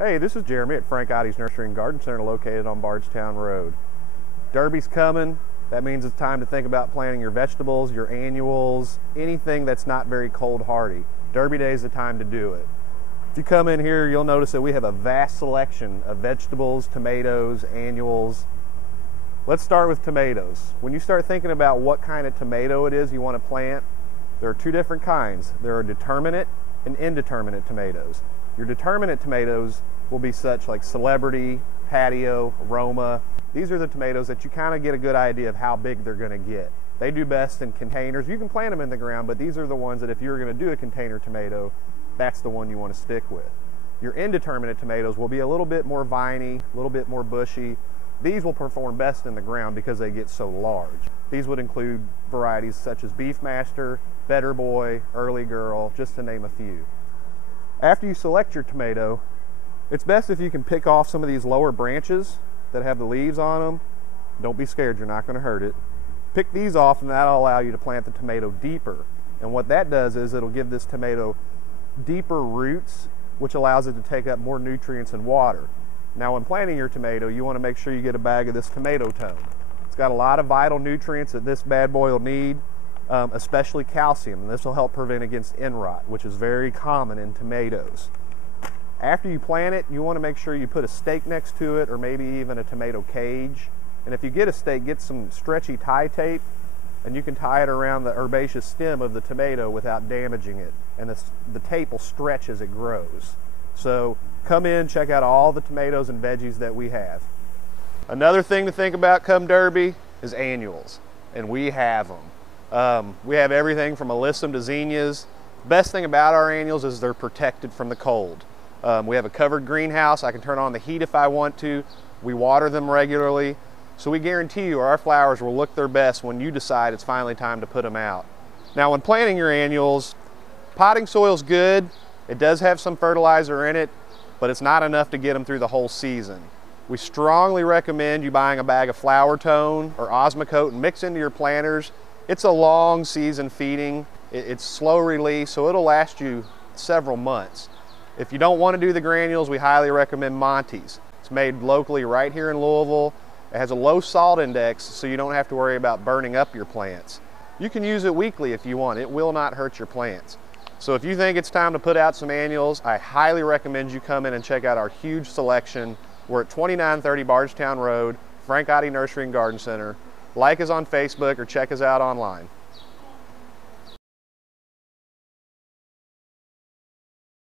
Hey, this is Jeremy at Frank Otte's Nursery and Garden Center located on Bardstown Road. Derby's coming. That means it's time to think about planting your vegetables, your annuals, anything that's not very cold hardy. Derby Day is the time to do it. If you come in here, you'll notice that we have a vast selection of vegetables, tomatoes, annuals. Let's start with tomatoes. When you start thinking about what kind of tomato it is you want to plant, there are two different kinds. There are determinate and indeterminate tomatoes. Your determinate tomatoes will be such like Celebrity, Patio, Roma. These are the tomatoes that you kind of get a good idea of how big they're going to get. They do best in containers. You can plant them in the ground, but these are the ones that if you're going to do a container tomato, that's the one you want to stick with. Your indeterminate tomatoes will be a little bit more viney, a little bit more bushy. These will perform best in the ground because they get so large. These would include varieties such as Beefmaster, Better Boy, Early Girl, just to name a few. After you select your tomato, it's best if you can pick off some of these lower branches that have the leaves on them. Don't be scared, you're not going to hurt it. Pick these off and that'll allow you to plant the tomato deeper. And what that does is it'll give this tomato deeper roots, which allows it to take up more nutrients and water. Now when planting your tomato, you want to make sure you get a bag of this tomato tone. It's got a lot of vital nutrients that this bad boy will need. Especially calcium, and this will help prevent against end rot, which is very common in tomatoes. After you plant it, you want to make sure you put a stake next to it, or maybe even a tomato cage. And if you get a stake, get some stretchy tie tape, and you can tie it around the herbaceous stem of the tomato without damaging it. And the tape will stretch as it grows. So come in, check out all the tomatoes and veggies that we have. Another thing to think about come Derby is annuals, and we have them. We have everything from alyssum to zinnias. Best thing about our annuals is they're protected from the cold. We have a covered greenhouse. I can turn on the heat if I want to. We water them regularly. So we guarantee you our flowers will look their best when you decide it's finally time to put them out. Now when planting your annuals, potting soil's good. It does have some fertilizer in it, but it's not enough to get them through the whole season. We strongly recommend you buying a bag of Flower Tone or Osmocote and mix into your planters. It's a long season feeding. It's slow release, so it'll last you several months. If you don't want to do the granules, we highly recommend Monty's. It's made locally right here in Louisville. It has a low salt index, so you don't have to worry about burning up your plants. You can use it weekly if you want. It will not hurt your plants. So if you think it's time to put out some annuals, I highly recommend you come in and check out our huge selection. We're at 2930 Bardstown Road, Frank Otte Nursery and Garden Center. Like us on Facebook or check us out online.